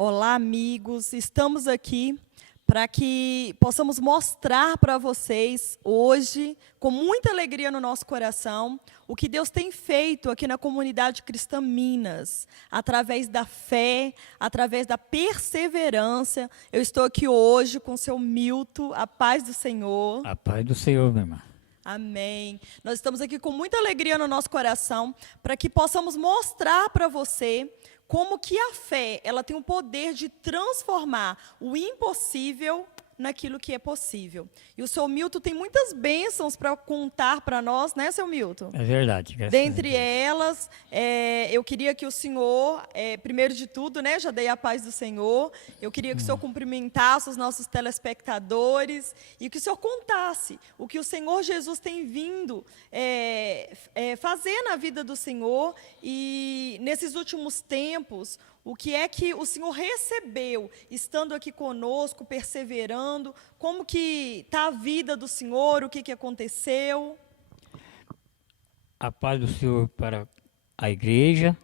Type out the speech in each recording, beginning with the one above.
Olá, amigos. Estamos aqui para que possamos mostrar para vocês hoje, com muita alegria no nosso coração, o que Deus tem feito aqui na comunidade cristã Minas, através da fé, através da perseverança. Eu estou aqui hoje com o seu Milton, a paz do Senhor. A paz do Senhor, minha irmã. Amém. Nós estamos aqui com muita alegria no nosso coração para que possamos mostrar para você como que a fé, ela tem o poder de transformar o impossível naquilo que é possível. E o seu Milton tem muitas bênçãos para contar para nós, né, seu Milton? É verdade. Dentre elas, eu queria que o senhor, primeiro de tudo, né, já dei a paz do Senhor, eu queria que o senhor cumprimentasse os nossos telespectadores e que o senhor contasse o que o Senhor Jesus tem vindo fazer na vida do senhor e, nesses últimos tempos, o que é que o senhor recebeu, estando aqui conosco, perseverando, como que está a vida do senhor, o que aconteceu? A paz do Senhor para a igreja,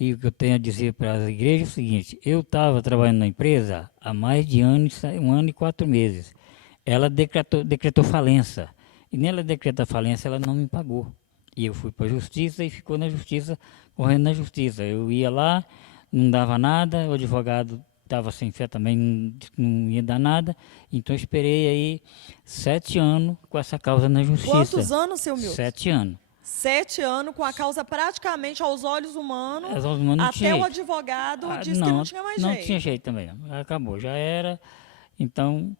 e o que eu tenho a dizer para as igrejas é o seguinte: eu estava trabalhando na empresa há mais de um ano e 4 meses. Ela decretou falência, e nela decretar falência ela não me pagou. E eu fui para a justiça e ficou na justiça, correndo na justiça. Eu ia lá, não dava nada, o advogado estava sem fé também, não ia dar nada. Então eu esperei aí 7 anos com essa causa na justiça. Quantos anos, seu Milton? 7 anos. 7 anos com a causa praticamente aos olhos humanos, até o advogado disse que não tinha mais jeito. Não tinha jeito também, acabou, já era, então...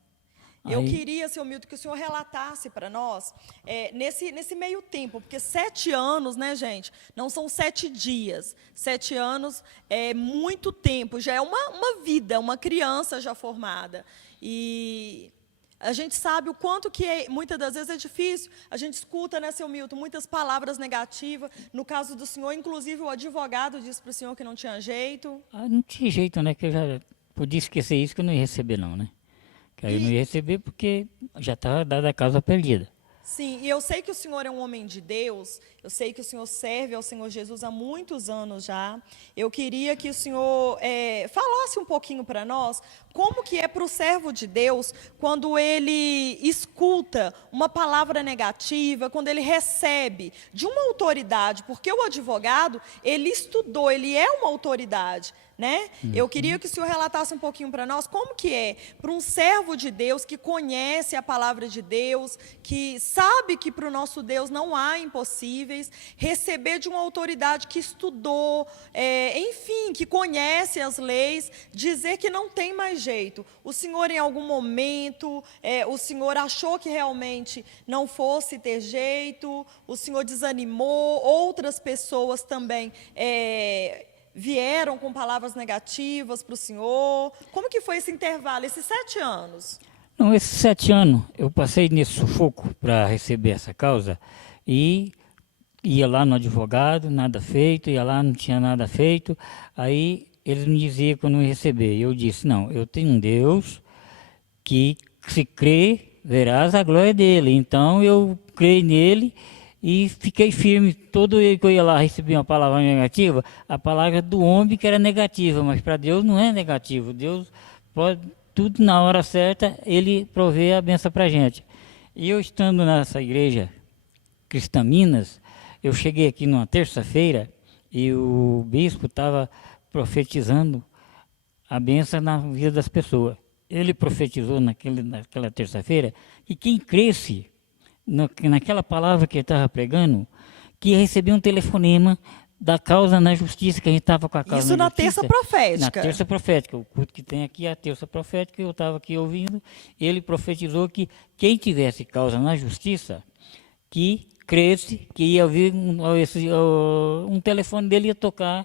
Eu queria, seu Milton, que o senhor relatasse para nós, nesse meio tempo, porque 7 anos, né, gente, não são 7 dias. 7 anos é muito tempo, já é uma vida, uma criança já formada. E a gente sabe o quanto que muitas das vezes é difícil. A gente escuta, né, seu Milton, muitas palavras negativas. No caso do senhor, inclusive o advogado disse para o senhor que não tinha jeito. Não tinha jeito, né, que eu já podia esquecer isso, que eu não ia receber não, né. Que aí eu não ia receber porque já estava dada a causa perdida. Sim, e eu sei que o senhor é um homem de Deus, eu sei que o senhor serve ao Senhor Jesus há muitos anos já. Eu queria que o senhor falasse um pouquinho para nós como que é para o servo de Deus quando ele escuta uma palavra negativa, quando ele recebe de uma autoridade, porque o advogado, ele estudou, ele é uma autoridade, né? Eu queria que o senhor relatasse um pouquinho para nós como que é para um servo de Deus que conhece a palavra de Deus, que sabe que para o nosso Deus não há impossíveis, receber de uma autoridade que estudou, enfim, que conhece as leis, dizer que não tem mais jeito. O senhor, em algum momento, o senhor achou que realmente não fosse ter jeito, o senhor desanimou, outras pessoas também vieram com palavras negativas para o senhor. Como que foi esse intervalo, esses 7 anos? Não, esses 7 anos eu passei nesse sufoco para receber essa causa e ia lá no advogado, nada feito, ia lá, não tinha nada feito. Aí eles me diziam que eu não ia receber. E eu disse, não, eu tenho um Deus que se crê, verás a glória dele. Então eu creio nele e fiquei firme. Todo dia que eu ia lá receber uma palavra negativa, a palavra do homem que era negativa, mas para Deus não é negativo. Deus pode, tudo na hora certa, ele provê a benção para a gente. E eu estando nessa igreja Cristã Minas, eu cheguei aqui numa terça-feira e o bispo estava profetizando a benção na vida das pessoas. Ele profetizou naquela terça-feira que quem cresce naquela palavra que ele estava pregando, que ia receber um telefonema da causa na justiça, que a gente estava com a causa isso na justiça. Isso na terça profética? Na terça profética. O culto que tem aqui é a terça profética, eu estava aqui ouvindo. Ele profetizou que quem tivesse causa na justiça, que cresce, que ia ouvir um telefone dele ia tocar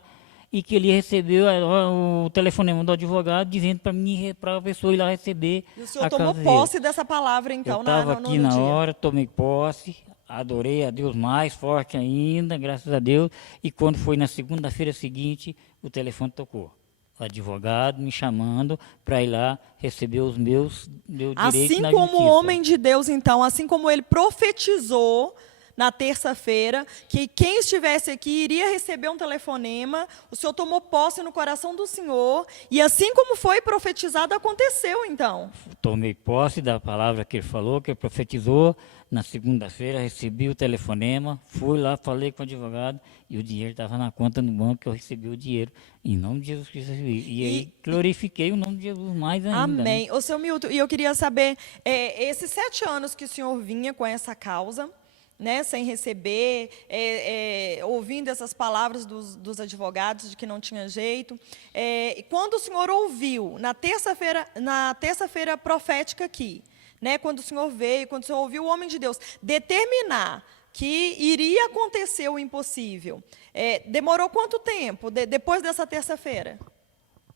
e que ele ia receber o telefonema do advogado dizendo para mim, para a pessoa ir lá receber. E o senhor tomou posse dessa palavra, então, eu estava aqui na hora, tomei posse, adorei a Deus mais forte ainda, graças a Deus. E quando foi na segunda-feira seguinte, o telefone tocou. O advogado me chamando para ir lá receber os meus direitos na justiça. Assim como homem de Deus, então, assim como ele profetizou na terça-feira, que quem estivesse aqui iria receber um telefonema, o Senhor tomou posse no coração do Senhor, e assim como foi profetizado, aconteceu então. Tomei posse da palavra que ele falou, que ele profetizou. Na segunda-feira recebi o telefonema, fui lá, falei com o advogado e o dinheiro estava na conta no banco, eu recebi o dinheiro em nome de Jesus Cristo. E aí glorifiquei o nome de Jesus mais ainda. Amém. Né? Ô, seu Milton, e eu queria saber, esses 7 anos que o senhor vinha com essa causa, né, sem receber, ouvindo essas palavras dos advogados de que não tinha jeito, e quando o senhor ouviu, na terça-feira profética aqui, né, quando o senhor veio, quando o senhor ouviu o homem de Deus determinar que iria acontecer o impossível, demorou quanto tempo depois dessa terça-feira?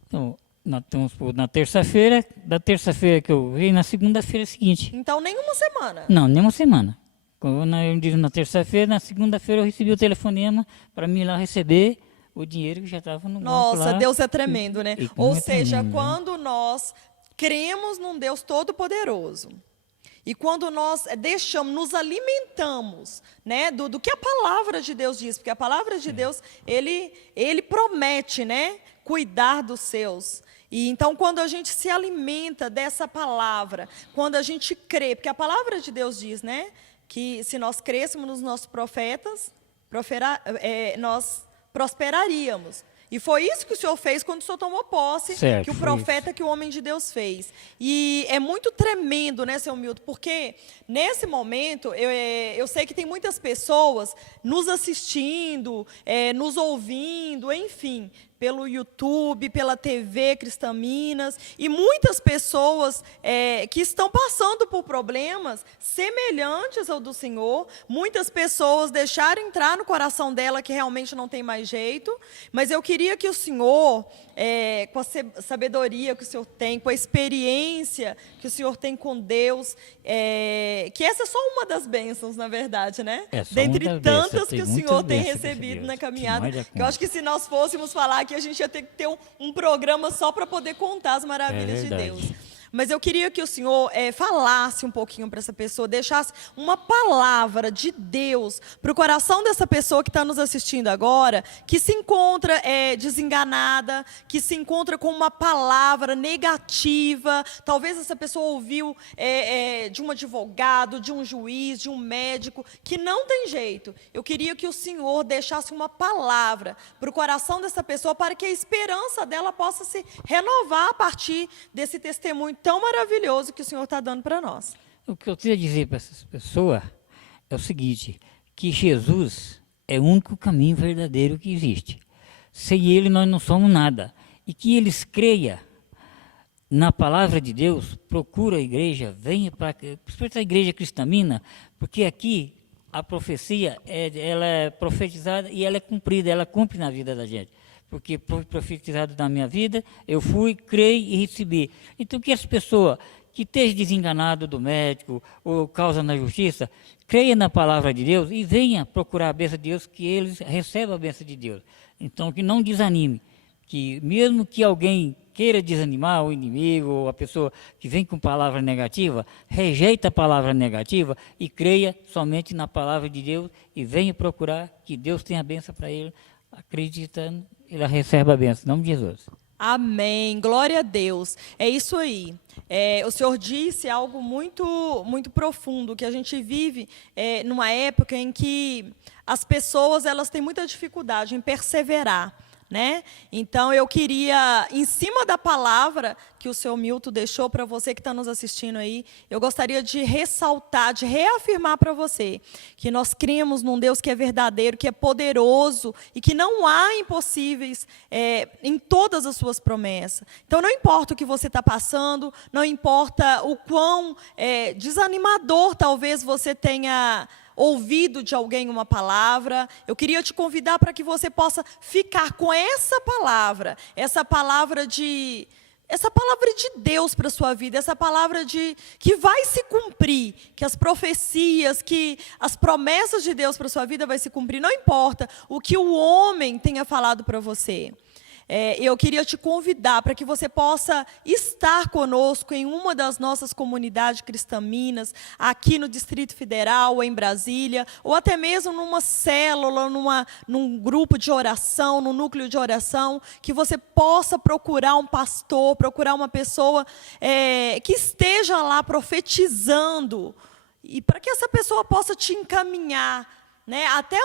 Então, na terça-feira, da terça-feira que eu vi, na segunda-feira seguinte. Então, nenhuma semana? Não, nem uma semana. Quando eu disse na terça-feira, na segunda-feira eu recebi o telefonema para mim ir lá receber o dinheiro que já estava no banco lá. Nossa, Deus é tremendo, né? Ou seja, tremendo, quando nós cremos num Deus todo-poderoso, e quando nós nos alimentamos, né, do que a palavra de Deus diz, porque a palavra de Deus, ele promete, né, cuidar dos seus. E então, quando a gente se alimenta dessa palavra, quando a gente crê, porque a palavra de Deus diz, né, que se nós crêssemos nos nossos profetas, nós prosperaríamos. E foi isso que o senhor fez quando o senhor tomou posse, certo, que o profeta, que o homem de Deus fez. E é muito tremendo, né, seu Milton, porque nesse momento, eu sei que tem muitas pessoas nos assistindo, nos ouvindo, enfim, pelo YouTube, pela TV Cristã Minas, e muitas pessoas que estão passando por problemas semelhantes ao do Senhor. Muitas pessoas deixaram entrar no coração dela que realmente não tem mais jeito, mas eu queria que o Senhor, com a sabedoria que o Senhor tem, com a experiência que o Senhor tem com Deus, que essa é só uma das bênçãos, na verdade, né? Dentre tantas que o Senhor tem recebido na caminhada, que eu acho que se nós fôssemos falar aqui, a gente ia ter que ter um programa só para poder contar as maravilhas de Deus. Mas eu queria que o senhor falasse um pouquinho para essa pessoa, deixasse uma palavra de Deus para o coração dessa pessoa que está nos assistindo agora, que se encontra desenganada, que se encontra com uma palavra negativa. Talvez essa pessoa ouviu de um advogado, de um juiz, de um médico, que não tem jeito. Eu queria que o senhor deixasse uma palavra para o coração dessa pessoa, para que a esperança dela possa se renovar a partir desse testemunho tão maravilhoso que o Senhor está dando para nós. O que eu queria dizer para essas pessoas é o seguinte, que Jesus é o único caminho verdadeiro que existe. Sem Ele nós não somos nada. E que eles creiam na palavra de Deus, procura a igreja, venha para a igreja cristamina, porque aqui a profecia ela é profetizada e ela é cumprida, ela cumpre na vida da gente. Porque foi profetizado na minha vida, eu fui, creio e recebi. Então, que as pessoas que estejam desenganadas do médico ou causa na justiça, creia na palavra de Deus e venha procurar a bênção de Deus, que eles recebam a bênção de Deus. Então, que não desanime, que mesmo que alguém queira desanimar, o inimigo ou a pessoa que vem com palavra negativa, rejeita a palavra negativa e creia somente na palavra de Deus e venha procurar que Deus tenha a bênção para ele, acreditando, ele recebe a bênção, em nome de Jesus. Amém, glória a Deus. É isso aí. O Senhor disse algo muito, muito profundo, que a gente vive numa época em que as pessoas elas têm muita dificuldade em perseverar, né? Então, eu queria, em cima da palavra que o seu Milton deixou para você que está nos assistindo aí, eu gostaria de ressaltar, de reafirmar para você que nós cremos num Deus que é verdadeiro, que é poderoso e que não há impossíveis em todas as suas promessas. Então, não importa o que você está passando, não importa o quão desanimador talvez você tenha ouvido de alguém uma palavra, eu queria te convidar para que você possa ficar com essa palavra de Deus para a sua vida, essa palavra que vai se cumprir, que as profecias, que as promessas de Deus para a sua vida vai se cumprir, não importa o que o homem tenha falado para você. Eu queria te convidar para que você possa estar conosco em uma das nossas comunidades cristaminas, aqui no Distrito Federal, ou em Brasília, ou até mesmo numa célula, num grupo de oração, num núcleo de oração, que você possa procurar um pastor, procurar uma pessoa que esteja lá profetizando, e para que essa pessoa possa te encaminhar, né, até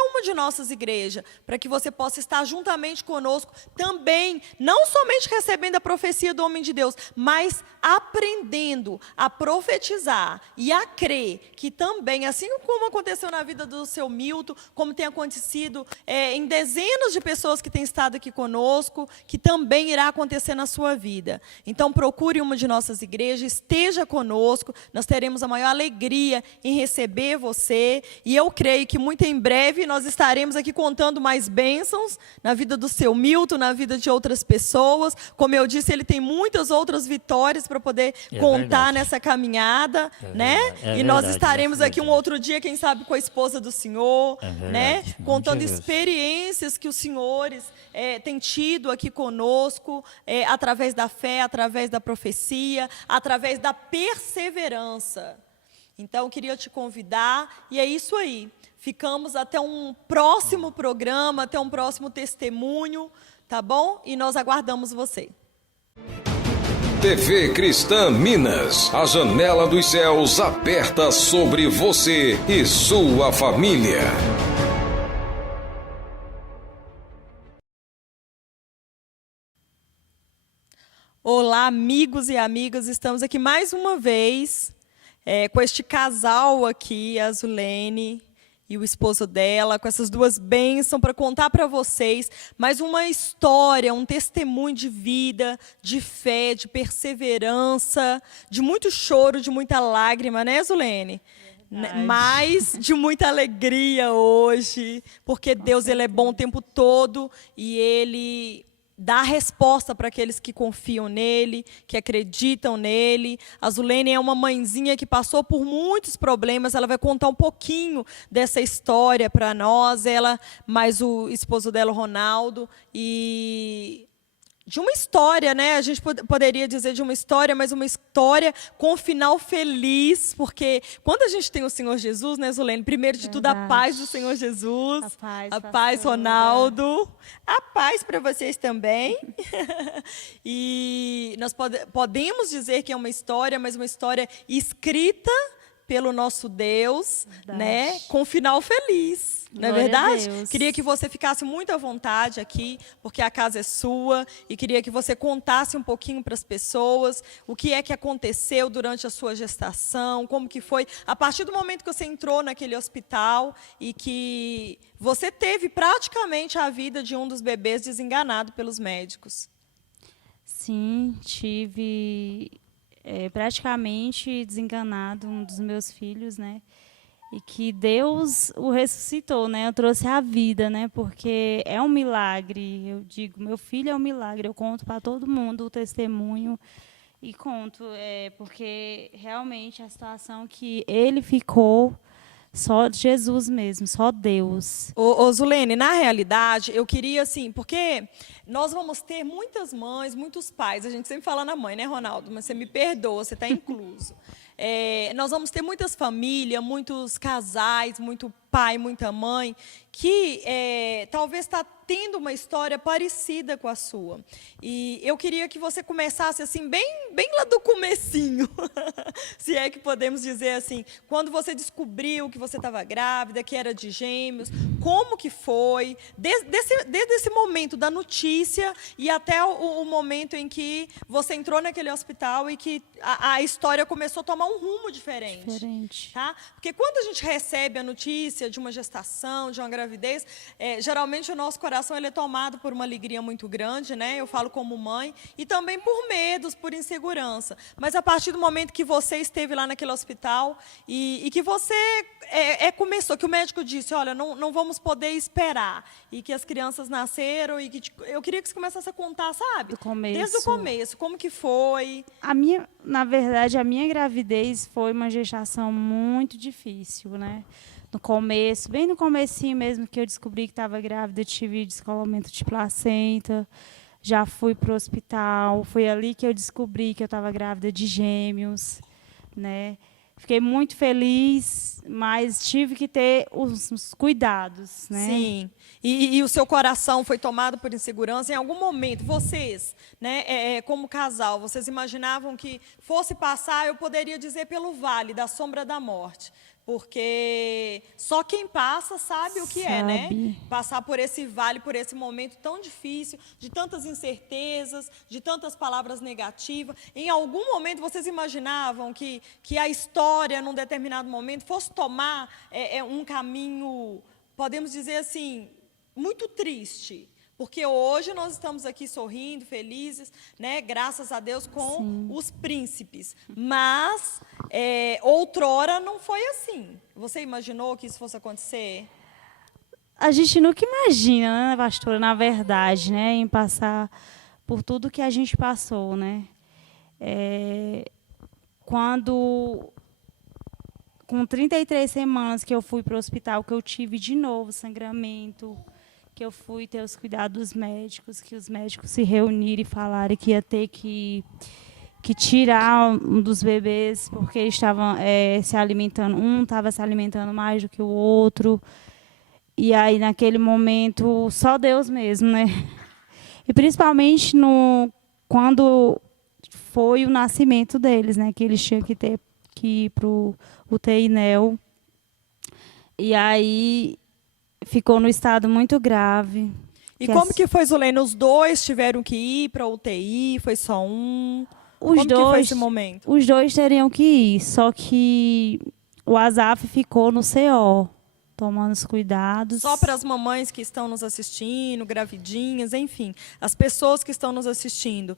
uma de nossas igrejas, para que você possa estar juntamente conosco também, não somente recebendo a profecia do homem de Deus, mas aprendendo a profetizar e a crer que também, assim como aconteceu na vida do seu Milton, como tem acontecido em dezenas de pessoas que têm estado aqui conosco, que também irá acontecer na sua vida. Então, procure uma de nossas igrejas, esteja conosco, nós teremos a maior alegria em receber você, e eu creio que muito em breve nós estaremos aqui contando mais bênçãos na vida do seu Milton, na vida de outras pessoas. Como eu disse, ele tem muitas outras vitórias para poder contar nessa caminhada, né? E nós estaremos aqui um outro dia, quem sabe, com a esposa do senhor, né? Contando experiências que os senhores têm tido aqui conosco, através da fé, através da profecia, através da perseverança. Então, eu queria te convidar, e é isso aí. Ficamos até um próximo programa, até um próximo testemunho, tá bom? E nós aguardamos você. TV Cristã Minas, a janela dos céus aberta sobre você e sua família. Olá, amigos e amigas, estamos aqui mais uma vez com este casal aqui, a Zulene e o esposo dela, com essas duas bênçãos para contar para vocês mais uma história, um testemunho de vida, de fé, de perseverança, de muito choro, de muita lágrima, né, Zulene? Mas de muita alegria hoje, porque Deus, ele é bom o tempo todo e Ele dá resposta para aqueles que confiam nele, que acreditam nele. A Zulene é uma mãezinha que passou por muitos problemas, ela vai contar um pouquinho dessa história para nós, ela mais o esposo dela, o Ronaldo, e de uma história, né? A gente poderia dizer de uma história, mas uma história com um final feliz, porque quando a gente tem o Senhor Jesus, né, Zulene? Primeiro de tudo, a paz do Senhor Jesus, a paz, Ronaldo, a paz para vocês também. E nós podemos dizer que é uma história, mas uma história escrita pelo nosso Deus, né, com final feliz, não é verdade? Queria que você ficasse muito à vontade aqui, porque a casa é sua, e queria que você contasse um pouquinho para as pessoas o que é que aconteceu durante a sua gestação, como que foi, a partir do momento que você entrou naquele hospital e que você teve praticamente a vida de um dos bebês desenganado pelos médicos. Sim, tive praticamente desenganado um dos meus filhos, né? E que Deus o ressuscitou, né? Eu trouxe a vida, né? Porque é um milagre. Eu digo, meu filho é um milagre. Eu conto para todo mundo o testemunho e conto, porque realmente a situação que ele ficou, só Jesus mesmo, só Deus. Ô, Zulene, na realidade, eu queria, assim, porque nós vamos ter muitas mães, muitos pais, a gente sempre fala na mãe, né, Ronaldo? Mas você me perdoa, você está incluso. Nós vamos ter muitas famílias, muitos casais, muito pai, muita mãe, que talvez está tendo uma história parecida com a sua. E eu queria que você começasse assim, bem lá do comecinho, se é que podemos dizer assim, quando você descobriu que você estava grávida, que era de gêmeos, como que foi, desde esse momento da notícia e até o momento em que você entrou naquele hospital e que a história começou a tomar um rumo diferente. Tá? Porque quando a gente recebe a notícia de uma gestação, de uma gravidez, geralmente o nosso coração ele é tomado por uma alegria muito grande, né? Eu falo como mãe, e também por medos, por insegurança. Mas a partir do momento que você esteve lá naquele hospital e que você começou, que o médico disse, olha, não vamos poder esperar, e que as crianças nasceram, e que eu queria que você começasse a contar, sabe? Do começo. Desde o começo, como que foi? Na verdade, a minha gravidez foi uma gestação muito difícil, né? No começo, começo, bem no comecinho mesmo, que eu descobri que estava grávida, eu tive descolamento de placenta, já fui para o hospital, foi ali que eu descobri que eu estava grávida de gêmeos, né? Fiquei muito feliz, mas tive que ter os cuidados, né? Sim. E o seu coração foi tomado por insegurança em algum momento? Vocês, né, como casal, vocês imaginavam que fosse passar, eu poderia dizer, pelo vale da sombra da morte? Porque só quem passa sabe o que é, né? Sabe. Passar por esse vale, por esse momento tão difícil, de tantas incertezas, de tantas palavras negativas. Em algum momento vocês imaginavam que a história, num determinado momento, fosse tomar um caminho, podemos dizer assim, muito triste? Porque hoje nós estamos aqui sorrindo, felizes, né? Graças a Deus, com os príncipes. Mas, outrora, não foi assim. Você imaginou que isso fosse acontecer? A gente nunca imagina, né, pastora, na verdade, né, em passar por tudo que a gente passou, né? Quando, com 33 semanas que eu fui para o hospital, que eu tive de novo sangramento, que eu fui ter os cuidados médicos, que os médicos se reuniram e falaram que ia ter que tirar um dos bebês, porque eles estavam se alimentando, um estava se alimentando mais do que o outro. E aí, naquele momento, só Deus mesmo, né? E principalmente quando foi o nascimento deles, né? Que eles tinham que ir para o UTI NEO. E aí ficou no estado muito grave. E como que foi, Zulene? Os dois tiveram que ir para a UTI? Foi só um? Como que foi esse momento? Os dois teriam que ir, só que o Asaf ficou no CO, tomando os cuidados. Só para as mamães que estão nos assistindo, gravidinhas, enfim, as pessoas que estão nos assistindo.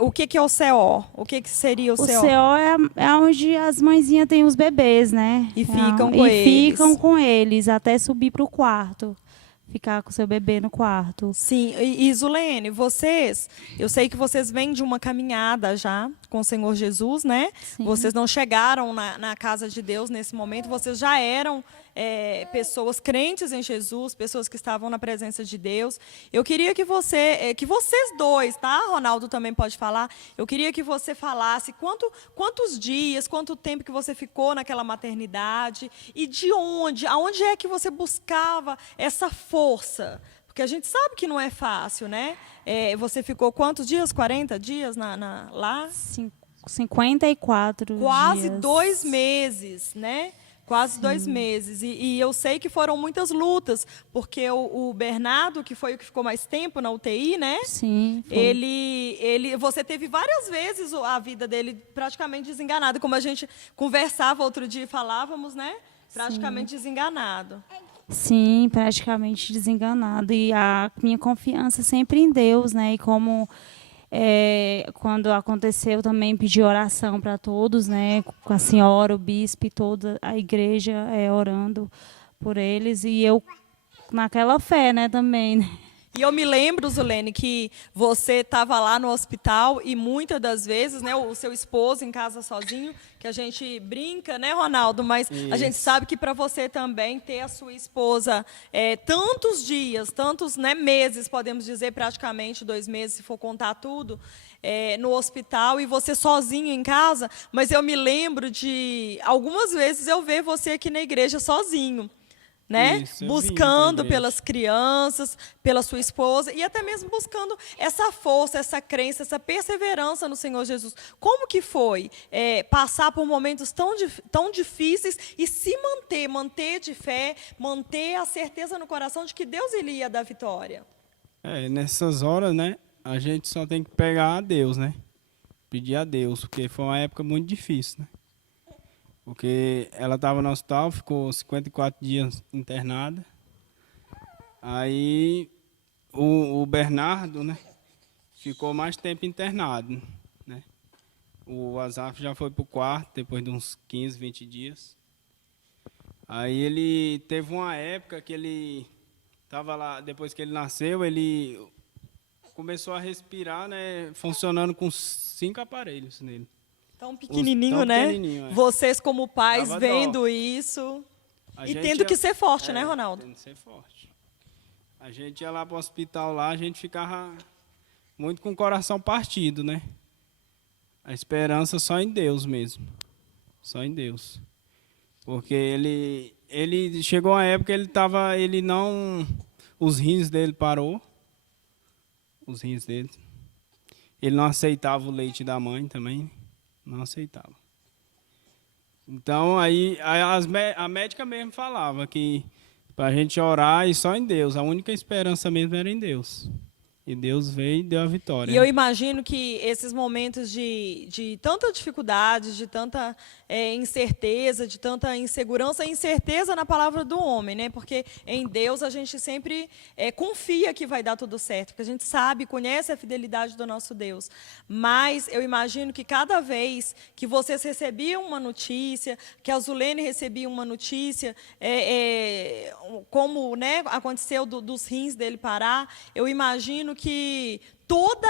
O que é o CO? O que seria o CO? O CO é onde as mãezinhas têm os bebês, né? E ficam com eles. E ficam com eles até subir para o quarto. Ficar com o seu bebê no quarto. Sim, e Zulene, eu sei que vocês vêm de uma caminhada já com o Senhor Jesus, né? Sim. Vocês não chegaram na casa de Deus nesse momento, vocês já eram pessoas crentes em Jesus, pessoas que estavam na presença de Deus. Eu queria que vocês dois, tá? Ronaldo também pode falar. Eu queria que você falasse quantos dias, quanto tempo que você ficou naquela maternidade e aonde é que você buscava essa força? Porque a gente sabe que não é fácil, né? Você ficou quantos dias? 40 dias lá? 54 Quase dias. 2 meses, né? Quase 2 meses. E eu sei que foram muitas lutas, porque o Bernardo, que foi o que ficou mais tempo na UTI, né? Sim. Foi. Você teve várias vezes a vida dele praticamente desenganada, como a gente conversava outro dia e falávamos, né? Praticamente desenganado. Sim, praticamente desenganado. E a minha confiança sempre em Deus, né? E como quando aconteceu, também pedi oração para todos, né? Com a senhora, o bispo e toda a igreja orando por eles. E eu naquela fé, né, também, né? E eu me lembro, Zulene, que você estava lá no hospital e muitas das vezes, né, o seu esposo em casa sozinho, que a gente brinca, né, Ronaldo? Mas a gente sabe que para você também ter a sua esposa tantos dias, tantos, né, meses, podemos dizer praticamente 2 meses, se for contar tudo, no hospital e você sozinho em casa. Mas eu me lembro de algumas vezes eu ver você aqui na igreja sozinho. Né? Isso, Buscando pelas crianças, pela sua esposa e até mesmo buscando essa força, essa crença, essa perseverança no Senhor Jesus. Como que foi passar por momentos tão difíceis e se manter de fé, manter a certeza no coração de que Deus ele ia dar vitória? Nessas horas, né, a gente só tem que pegar a Deus, né? Pedir a Deus, porque foi uma época muito difícil, né? Porque ela estava no hospital, ficou 54 dias internada. Aí o Bernardo, né, ficou mais tempo internado, né? O Asaf já foi para o quarto, depois de uns 15, 20 dias. Aí ele teve uma época que ele estava lá, depois que ele nasceu, ele começou a respirar, né, funcionando com 5 aparelhos nele. Tão pequenininho, tão né? pequenininho, Vocês como pais Tava vendo dó. isso. E tendo que ser forte, né, É, Ronaldo? tendo que ser forte. A gente ia lá para o hospital lá, a gente ficava muito com o coração partido, né? A esperança só em Deus mesmo. Só em Deus. Porque ele chegou uma época ele não, os rins dele parou. Os rins dele. Ele não aceitava o leite da mãe também, não aceitava. Então aí a médica mesmo falava que para a gente orar e só em Deus, a única esperança mesmo era em Deus. E Deus veio e deu a vitória. E eu imagino que esses momentos de tanta dificuldade, de tanta incerteza, de tanta insegurança, incerteza na palavra do homem, né? Porque em Deus a gente sempre confia que vai dar tudo certo, porque a gente sabe, conhece a fidelidade do nosso Deus. Mas eu imagino que cada vez que vocês recebiam uma notícia, que a Zulene recebia uma notícia, como, né, aconteceu dos rins dele parar, eu imagino que toda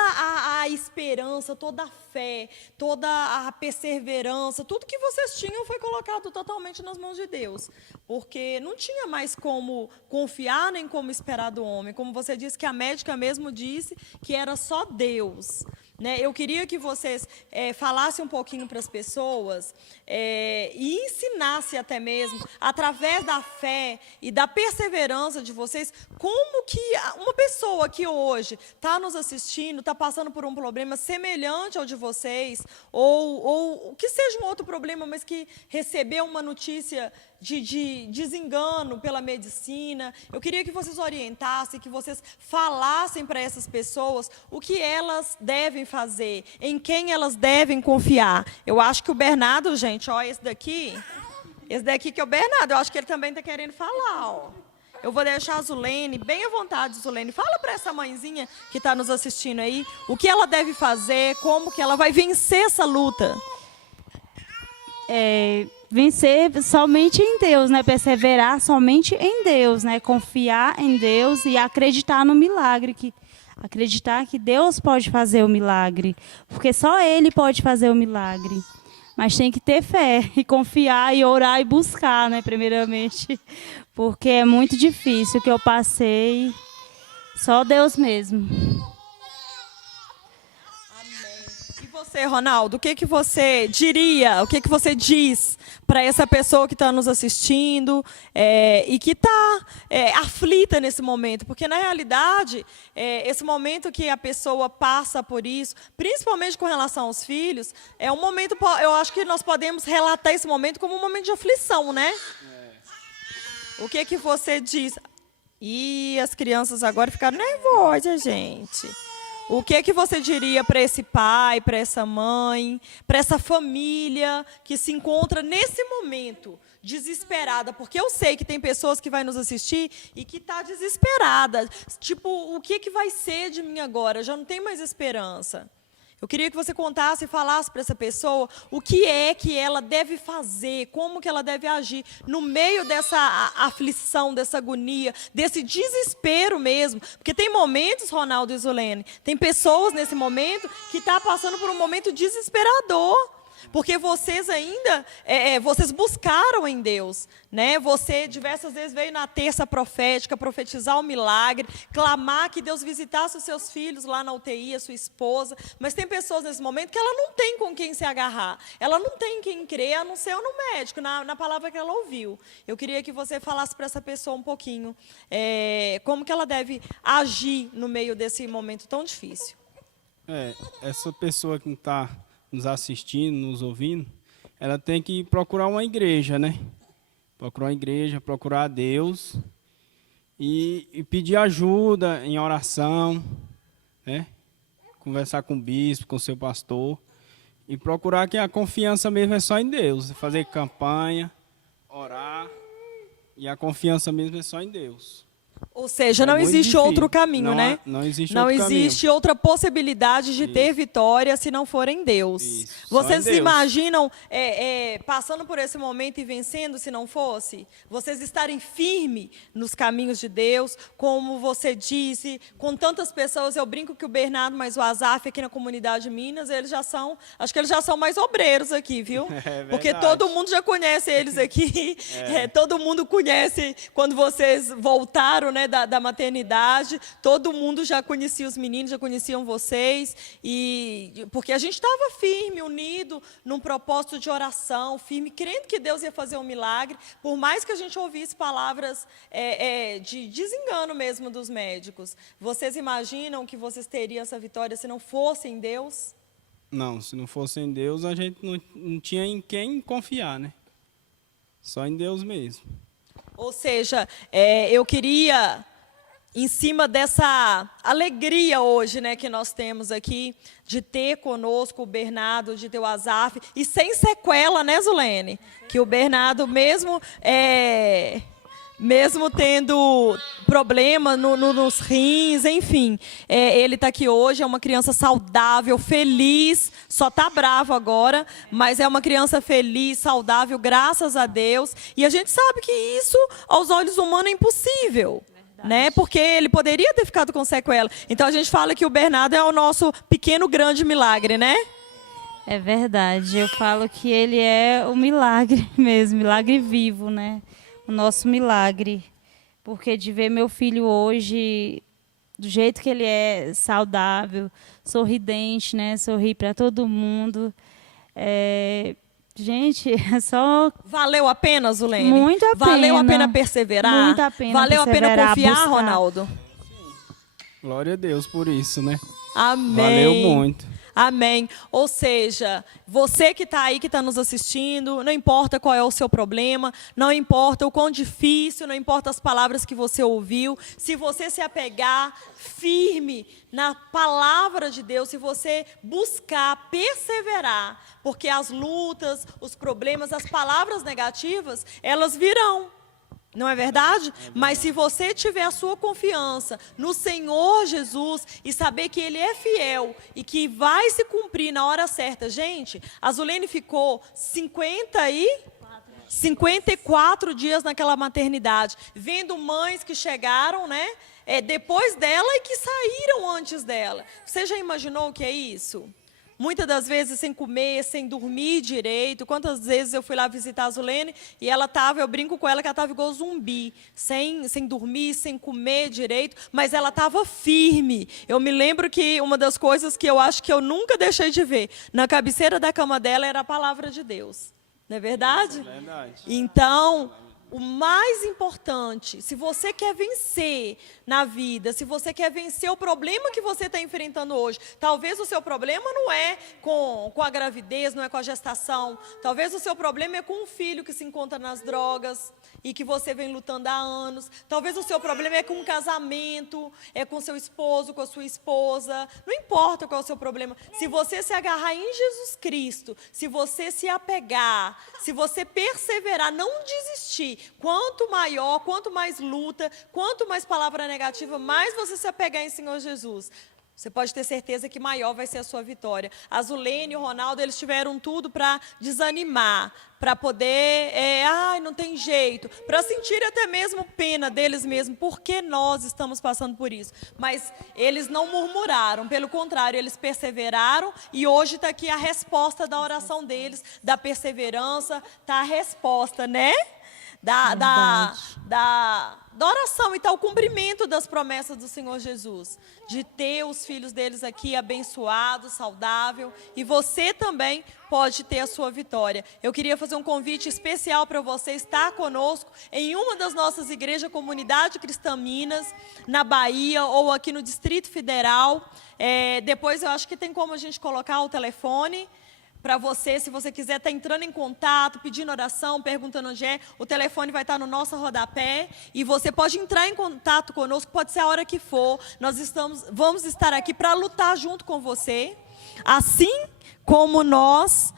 a esperança, toda a fé, toda a perseverança, tudo que vocês tinham foi colocado totalmente nas mãos de Deus. Porque não tinha mais como confiar nem como esperar do homem. Como você disse, que a médica mesmo disse que era só Deus. Né? Eu queria que vocês falassem um pouquinho para as pessoas e ensinassem até mesmo, através da fé e da perseverança de vocês, como que uma pessoa que hoje está nos assistindo, está passando por um problema semelhante ao de vocês, ou que seja um outro problema, mas que recebeu uma notícia de desengano pela medicina. Eu queria que vocês orientassem, que vocês falassem para essas pessoas o que elas devem fazer, em quem elas devem confiar. Eu acho que o Bernardo, gente, ó, esse daqui que é o Bernardo, eu acho que ele também está querendo falar, ó. Eu vou deixar a Zulene bem à vontade, Zulene. Fala para essa mãezinha que está nos assistindo aí, o que ela deve fazer, como que ela vai vencer essa luta. Vencer somente em Deus, né? Perseverar somente em Deus, né? Confiar em Deus e acreditar no milagre, acreditar que Deus pode fazer o milagre, porque só Ele pode fazer o milagre. Mas tem que ter fé e confiar e orar e buscar, né? Primeiramente, porque é muito difícil o que eu passei, só Deus mesmo. E você, Ronaldo, o que você diria, o que você diz para essa pessoa que está nos assistindo e que está aflita nesse momento? Porque, na realidade, esse momento que a pessoa passa por isso, principalmente com relação aos filhos, é um momento, eu acho que nós podemos relatar esse momento como um momento de aflição, né? O que você diz? Ih, as crianças agora ficaram nervosas, gente. O que você diria para esse pai, para essa mãe, para essa família que se encontra nesse momento desesperada? Porque eu sei que tem pessoas que vão nos assistir e que está desesperada. Tipo, o que vai ser de mim agora? Eu já não tenho mais esperança. Eu queria que você contasse e falasse para essa pessoa o que é que ela deve fazer, como que ela deve agir no meio dessa aflição, dessa agonia, desse desespero mesmo. Porque tem momentos, Ronaldo e Zulene, tem pessoas nesse momento que estão passando por um momento desesperador. Porque vocês ainda, vocês buscaram em Deus, né? Você diversas vezes veio na terça profética, profetizar o milagre, clamar que Deus visitasse os seus filhos lá na UTI, a sua esposa. Mas tem pessoas nesse momento que ela não tem com quem se agarrar, ela não tem quem crer, a não ser no médico, na palavra que ela ouviu. Eu queria que você falasse para essa pessoa um pouquinho como que ela deve agir no meio desse momento tão difícil. Essa pessoa que está nos assistindo, nos ouvindo, ela tem que procurar uma igreja, né? Procurar uma igreja, procurar a Deus e pedir ajuda em oração, né? Conversar com o bispo, com o seu pastor e procurar que a confiança mesmo é só em Deus, fazer campanha, orar e a confiança mesmo é só em Deus. Ou seja, É não muito existe difícil. outro caminho, Não né? não existe Não outro caminho. existe outra possibilidade de ter vitória se não for em Deus. Isso, só Vocês em Deus. imaginam passando por esse momento e vencendo se não fosse? Vocês estarem firmes nos caminhos de Deus, como você disse, com tantas pessoas. Eu brinco que o Bernardo, mas o Azaf aqui na comunidade Minas, eles já são, acho que eles já são mais obreiros aqui, viu? Porque verdade. todo mundo já conhece eles aqui. Todo mundo conhece quando vocês voltaram, né, da maternidade. Todo mundo já conhecia os meninos, já conheciam vocês. E porque a gente estava firme, unido, num propósito de oração, firme, crendo que Deus ia fazer um milagre. Por mais que a gente ouvisse palavras de desengano mesmo dos médicos. Vocês imaginam que vocês teriam essa vitória se não fosse em Deus? Não, se não fosse em Deus, a gente não tinha em quem confiar, né? Só em Deus mesmo. Ou seja, eu queria, em cima dessa alegria hoje, né, que nós temos aqui, de ter conosco o Bernardo, de ter o Azaf, e sem sequela, né, Zulene? Que o Bernardo, mesmo tendo problema nos rins, enfim, ele está aqui hoje, é uma criança saudável, feliz, só está bravo agora, mas é uma criança feliz, saudável, graças a Deus. E a gente sabe que isso, aos olhos humanos, é impossível. Né? Porque ele poderia ter ficado com sequela. Então a gente fala que o Bernardo é o nosso pequeno grande milagre, né? É verdade. Eu falo que ele é o milagre mesmo, milagre vivo, né? O nosso milagre. Porque de ver meu filho hoje, do jeito que ele é, saudável, sorridente, né? Sorrir para todo mundo. Gente, é só... Valeu a pena, Zulene? Muito a Valeu a pena. pena perseverar? Muito a pena Valeu a pena perseverar, confiar, buscar. Ronaldo? Glória a Deus por isso, né? Amém. Valeu muito. Amém. Ou seja, você que está aí, que está nos assistindo, não importa qual é o seu problema, não importa o quão difícil, não importa as palavras que você ouviu, se você se apegar firme na palavra de Deus, se você buscar, perseverar, porque as lutas, os problemas, as palavras negativas, elas virão. Não é verdade? Mas se você tiver a sua confiança no Senhor Jesus e saber que Ele é fiel e que vai se cumprir na hora certa. Gente, a Zulene ficou 54 dias naquela maternidade, vendo mães que chegaram, né, depois dela e que saíram antes dela. Você já imaginou o que é isso? Muitas das vezes sem comer, sem dormir direito. Quantas vezes eu fui lá visitar a Zulene e ela estava, eu brinco com ela que ela estava igual zumbi, sem dormir, sem comer direito, mas ela estava firme. Eu me lembro que uma das coisas que eu acho que eu nunca deixei de ver, na cabeceira da cama dela era a palavra de Deus. Não é verdade? É verdade. Então, o mais importante, se você quer vencer na vida, se você quer vencer o problema que você está enfrentando hoje, talvez o seu problema não é com a gravidez, não é com a gestação, talvez o seu problema é com um filho que se encontra nas drogas e que você vem lutando há anos, talvez o seu problema é com um casamento, é com seu esposo, com a sua esposa, não importa qual é o seu problema, se você se agarrar em Jesus Cristo, se você se apegar, se você perseverar, não desistir, quanto maior, quanto mais luta, quanto mais palavra negativa, mais você se apegar em Senhor Jesus. Você pode ter certeza que maior vai ser a sua vitória. A Zulene e o Ronaldo, eles tiveram tudo para desanimar, para poder, não tem jeito, para sentir até mesmo pena deles mesmos, porque nós estamos passando por isso. Mas eles não murmuraram, pelo contrário, eles perseveraram e hoje está aqui a resposta da oração deles, da perseverança, está a resposta, né? Da oração e tal, o cumprimento das promessas do Senhor Jesus, de ter os filhos deles aqui abençoados, saudável, e você também pode ter a sua vitória. Eu queria fazer um convite especial para você estar conosco em uma das nossas igrejas, Comunidade Cristã Minas, na Bahia ou aqui no Distrito Federal. Depois eu acho que tem como a gente colocar o telefone para você, se você quiser estar entrando em contato, pedindo oração, perguntando onde é, o telefone vai estar no nosso rodapé e você pode entrar em contato conosco, pode ser a hora que for. Vamos estar aqui para lutar junto com você, assim como nós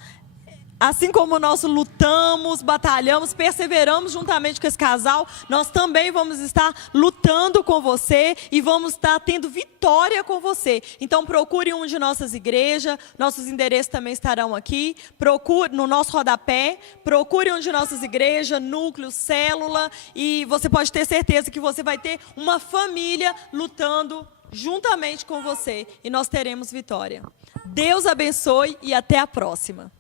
Assim como nós lutamos, batalhamos, perseveramos juntamente com esse casal, nós também vamos estar lutando com você e vamos estar tendo vitória com você. Então procure uma de nossas igrejas, nossos endereços também estarão aqui. Procure no nosso rodapé, procure uma de nossas igrejas, núcleo, célula, e você pode ter certeza que você vai ter uma família lutando juntamente com você e nós teremos vitória. Deus abençoe e até a próxima.